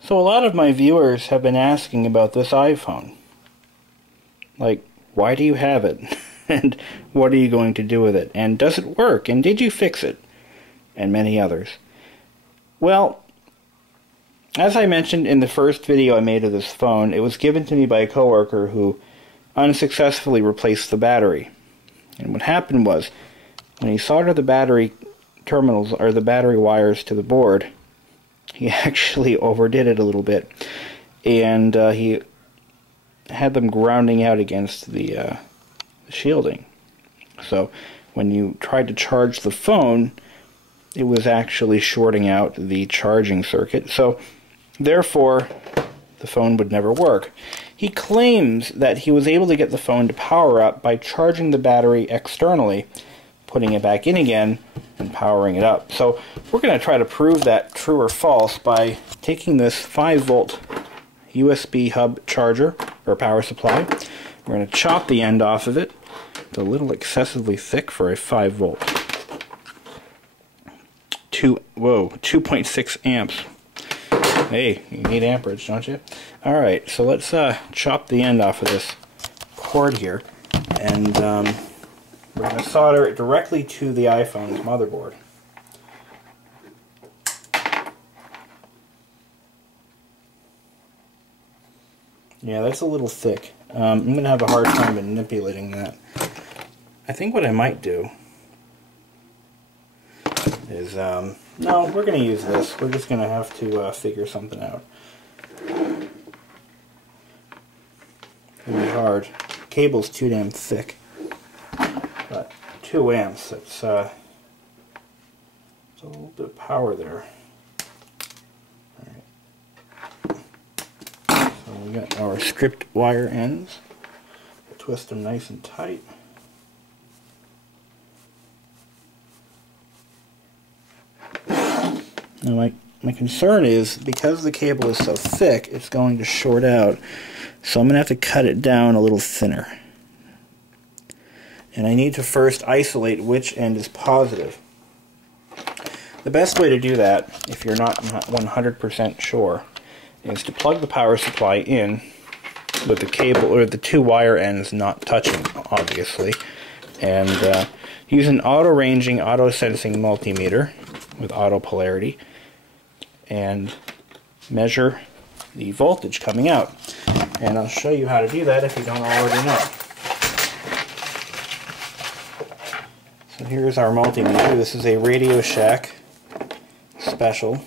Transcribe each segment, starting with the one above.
So a lot of my viewers have been asking about this iPhone. Like, why do you have it? And what are you going to do with it? And does it work? And did you fix it? And many others. Well, as I mentioned in the first video I made of this phone, it was given to me by a coworker who unsuccessfully replaced the battery. And what happened was, when he soldered the battery terminals, or the battery wires to the board, he actually overdid it a little bit, and he had them grounding out against the shielding. So when you tried to charge the phone, it was actually shorting out the charging circuit. So therefore, the phone would never work. He claims that he was able to get the phone to power up by charging the battery externally, putting it back in again, and powering it up. So we're going to try to prove that true or false by taking this 5-volt USB hub charger, or power supply. We're going to chop the end off of it. It's a little excessively thick for a 5-volt. 2.6 amps. Hey, you need amperage, don't you? Alright, so let's chop the end off of this cord here, and we're going to solder it directly to the iPhone's motherboard. Yeah, that's a little thick. I'm going to have a hard time manipulating that. I think what I might do is, no, we're going to use this. We're just going to have to figure something out. It's going to be hard. The cable's too damn thick. But 2 amps, it's a little bit of power there. Alright. So we got our script wire ends. We'll twist them nice and tight. Now my concern is, because the cable is so thick, it's going to short out. So I'm going to have to cut it down a little thinner. And I need to first isolate which end is positive. The best way to do that, if you're not 100% sure, is to plug the power supply in with the cable, or the 2 wire ends not touching, obviously, and use an auto-ranging, auto-sensing multimeter with auto polarity, and measure the voltage coming out. And I'll show you how to do that if you don't already know. So here's our multimeter. This is a Radio Shack special,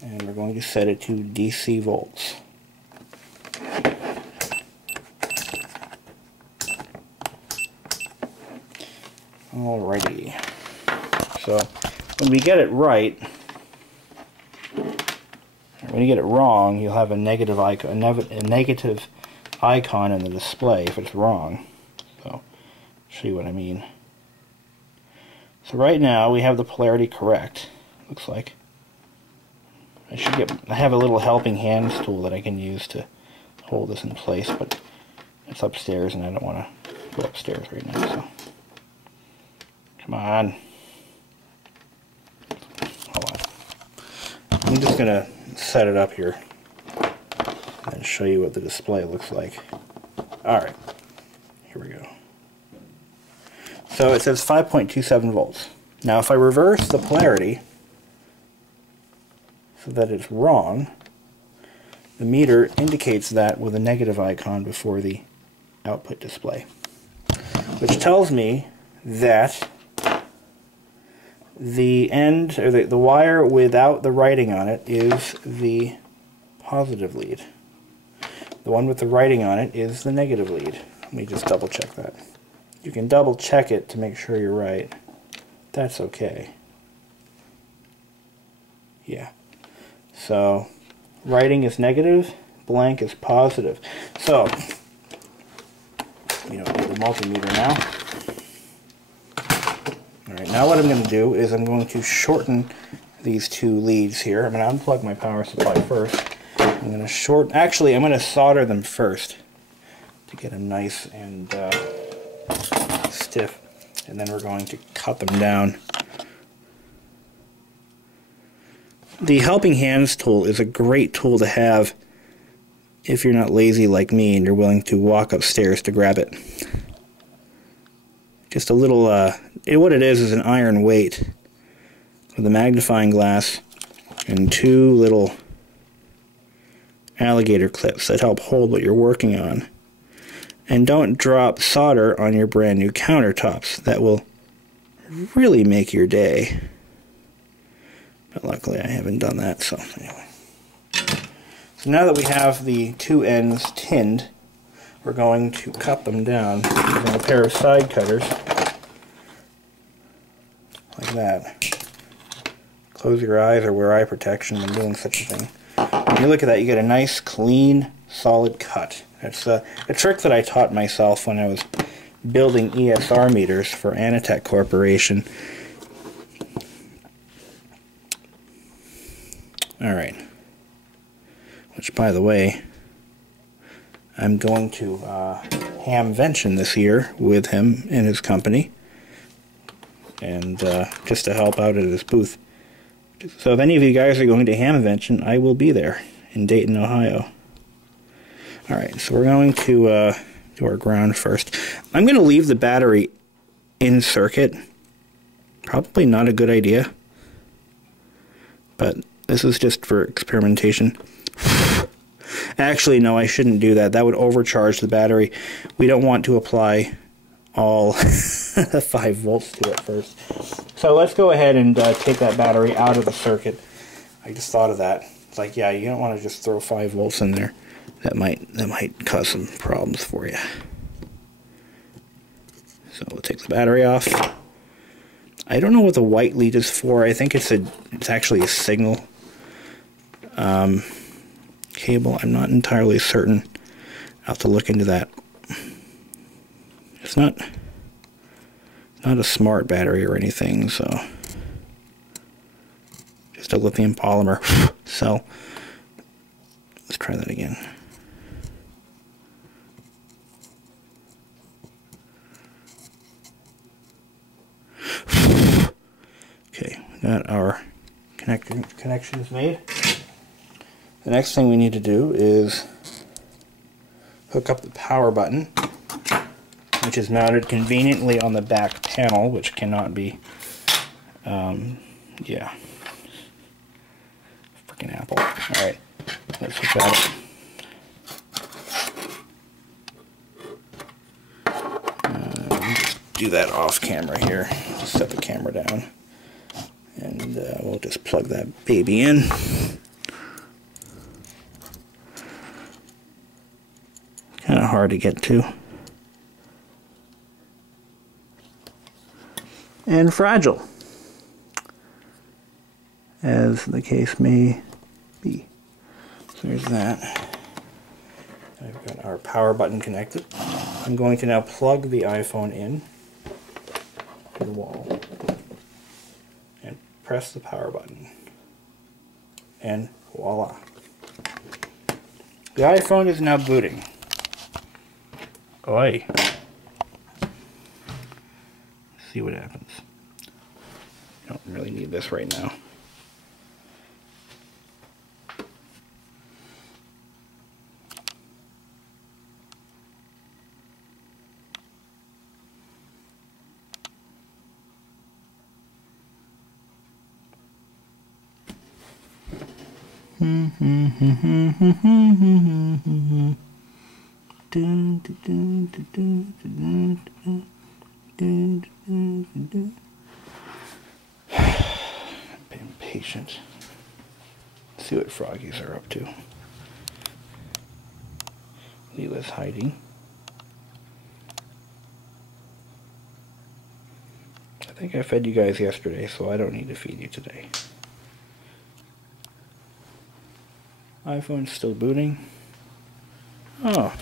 and we're going to set it to DC volts. Alrighty. So when we get it right, when you get it wrong, you'll have a negative icon, a negative icon in the display if it's wrong. So I'll show you what I mean. So right now we have the polarity correct. Looks like I have a little helping hands tool that I can use to hold this in place, but it's upstairs and I don't want to go upstairs right now. So come on. Hold on. I'm just gonna set it up here and show you what the display looks like. Alright, here we go. So it says 5.27 volts. Now if I reverse the polarity so that it's wrong, the meter indicates that with a negative icon before the output display, which tells me that the end, or the wire without the writing on it, is the positive lead. The one with the writing on it is the negative lead. Let me just double check that. You can double check it to make sure you're right. That's okay. Yeah. So writing is negative, blank is positive. So we don't need the multimeter now. Alright, now what I'm going to do is I'm going to shorten these 2 leads here. I'm going to unplug my power supply first. I'm going to I'm going to solder them first. to get them nice and stiff, and then we're going to cut them down. The helping hands tool is a great tool to have if you're not lazy like me and you're willing to walk upstairs to grab it. Just a little, what it is an iron weight with a magnifying glass and two little alligator clips that help hold what you're working on. And don't drop solder on your brand new countertops. That will really make your day. But luckily I haven't done that, so anyway. So now that we have the two ends tinned, we're going to cut them down using a pair of side cutters, like that. Close your eyes or wear eye protection when doing such a thing. When you look at that, you get a nice, clean, solid cut. That's a trick that I taught myself when I was building ESR meters for Anatech Corporation. Alright. Which, by the way, I'm going to hamvention this year with him and his company, and just to help out at his booth. So if any of you guys are going to hamvention, I will be there in Dayton, Ohio. Alright, so we're going to do our ground first. I'm going to leave the battery in circuit. Probably not a good idea, but this is just for experimentation. Actually, no, I shouldn't do that. That would overcharge the battery. We don't want to apply all 5 volts to it first. So let's go ahead and take that battery out of the circuit. I just thought of that. It's like, yeah, you don't want to just throw 5 volts in there. That might cause some problems for you. So we'll take the battery off. I don't know what the white lead is for. I think it's actually a signal cable. I'm not entirely certain. I'll have to look into that. It's not a smart battery or anything, so just a lithium polymer cell. Let's try that again. Okay, we got our connections made. The next thing we need to do is hook up the power button, which is mounted conveniently on the back panel, which cannot be, yeah, freaking Apple. Alright, let's hook that up. Just do that off camera here. Just set the camera down. And we'll just plug that baby in. Kind of hard to get to. And fragile, as the case may be. So there's that. I've got our power button connected. I'm going to now plug the iPhone in to the wall and press the power button. And voila. The iPhone is now booting. Oi. See what happens. I don't really need this right now. Impatient. Let's see what froggies are up to. Leela's hiding. I think I fed you guys yesterday, so I don't need to feed you today. iPhone's still booting. Oh.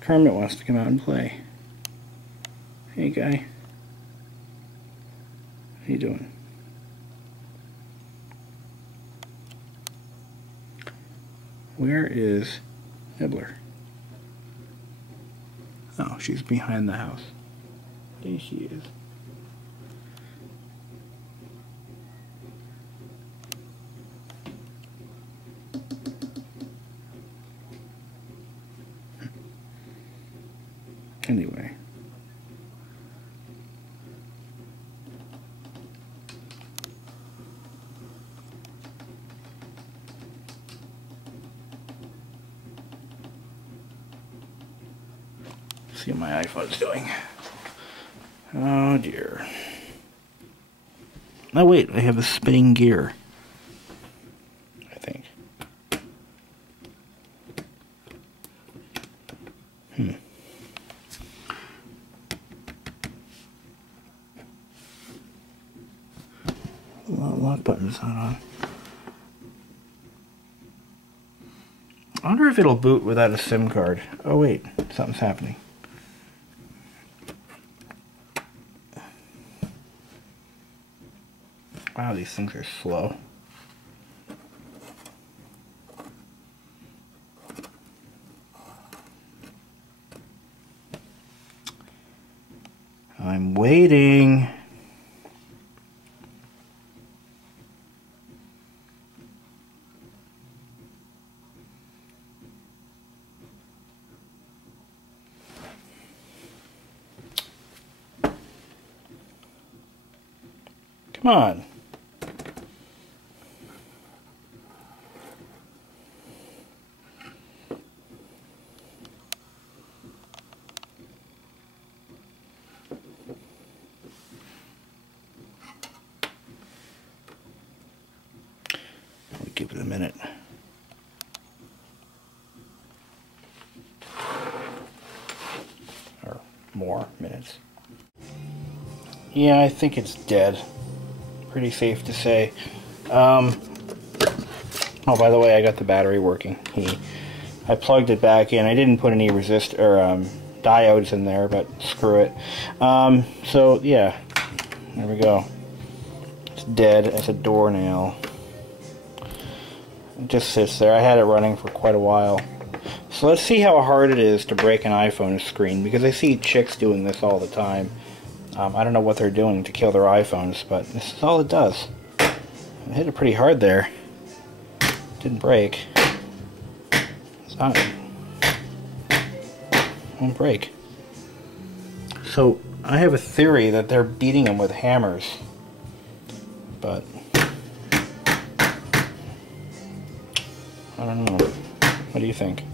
Kermit wants to come out and play. Hey, guy. How you doing? Where is Nibbler? Oh, she's behind the house. There she is. Anyway. See what my iPhone's doing. Oh dear. Oh wait, I have a spinning gear. I think. Lock button's not on. I wonder if it'll boot without a SIM card. Oh wait, something's happening. Wow, these things are slow. I'm waiting. Come on. We'll give it a minute. Or more minutes. Yeah, I think it's dead. Pretty safe to say. Oh, by the way, I got the battery working. I plugged it back in. I didn't put any diodes in there, but screw it. So yeah, there we go. It's dead as a doornail. It just sits there. I had it running for quite a while. So let's see how hard it is to break an iPhone screen, because I see chicks doing this all the time. I don't know what they're doing to kill their iPhones, but this is all it does. I hit it pretty hard there. Didn't break. It's not. Won't break. So I have a theory that they're beating them with hammers, but I don't know. What do you think?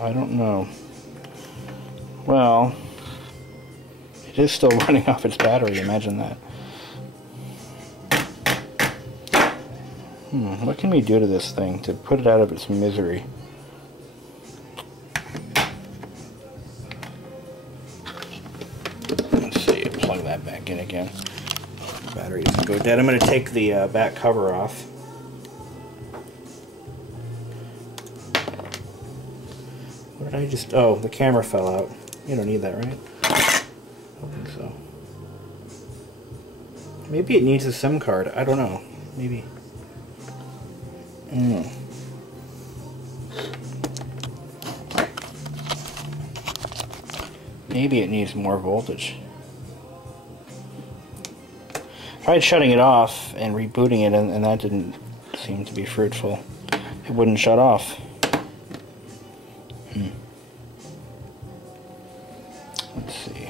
I don't know. Well, it is still running off its battery, imagine that. What can we do to this thing to put it out of its misery? Let's see, plug that back in again. The battery doesn't go dead. I'm going to take the back cover off. What did I just... Oh, the camera fell out. You don't need that, right? I don't think so. Maybe it needs a SIM card. I don't know. Maybe. Maybe it needs more voltage. Tried shutting it off and rebooting it, and that didn't seem to be fruitful. It wouldn't shut off. Let's see.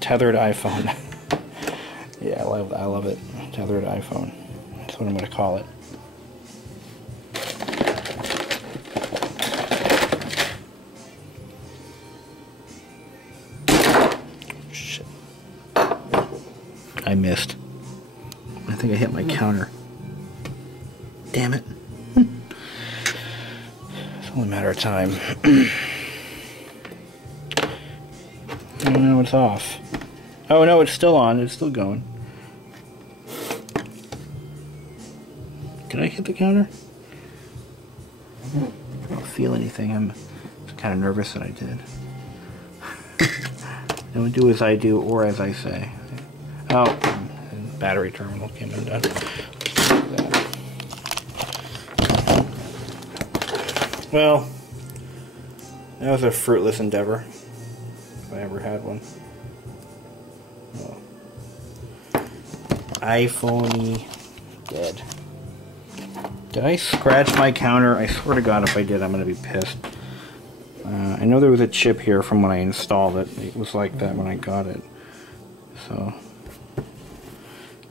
Tethered iPhone. Yeah, I love it. Tethered iPhone. That's what I'm going to call it. Shit. I missed. I think I hit my counter. Damn it. It's only a matter of time. Oh no, it's off. Oh no, it's still on. It's still going. Did I hit the counter? I don't feel anything. I'm kind of nervous that I did. Don't do as I do or as I say. Oh, and battery terminal came undone. Well, That was a fruitless endeavor, if I ever had one. Oh. iPhone-y dead. Did I scratch my counter? I swear to God, if I did, I'm going to be pissed. I know there was a chip here from when I installed it. It was like that when I got it. So,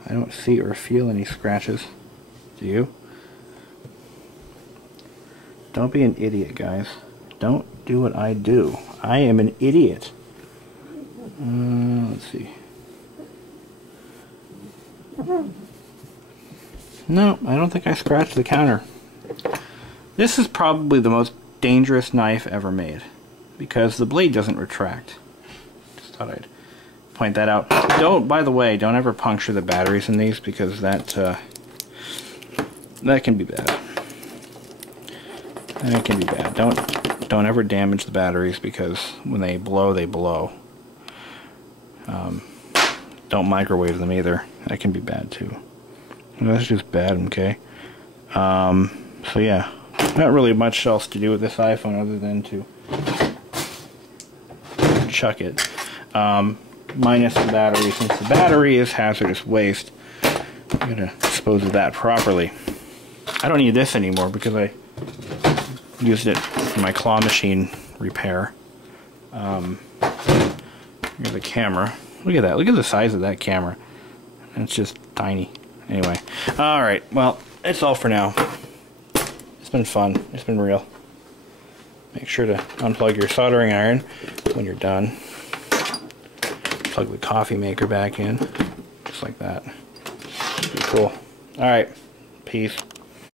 I don't see or feel any scratches. Do you? Don't be an idiot, guys. Don't do what I do. I am an idiot. Let's see. No, I don't think I scratched the counter. This is probably the most dangerous knife ever made because the blade doesn't retract. Just thought I'd point that out. By the way, don't ever puncture the batteries in these because that can be bad. That can be bad. Don't ever damage the batteries because when they blow, they blow. Don't microwave them either. That can be bad too. That's just bad, okay? So yeah, not really much else to do with this iPhone other than to chuck it. Minus the battery. Since the battery is hazardous waste, I'm going to dispose of that properly. I don't need this anymore because I used it for my claw machine repair. Here's the camera. Look at that. Look at the size of that camera. It's just tiny. Anyway. Alright. Well, that's all for now. It's been fun. It's been real. Make sure to unplug your soldering iron when you're done. Plug the coffee maker back in. Just like that. Pretty cool. Alright. Peace.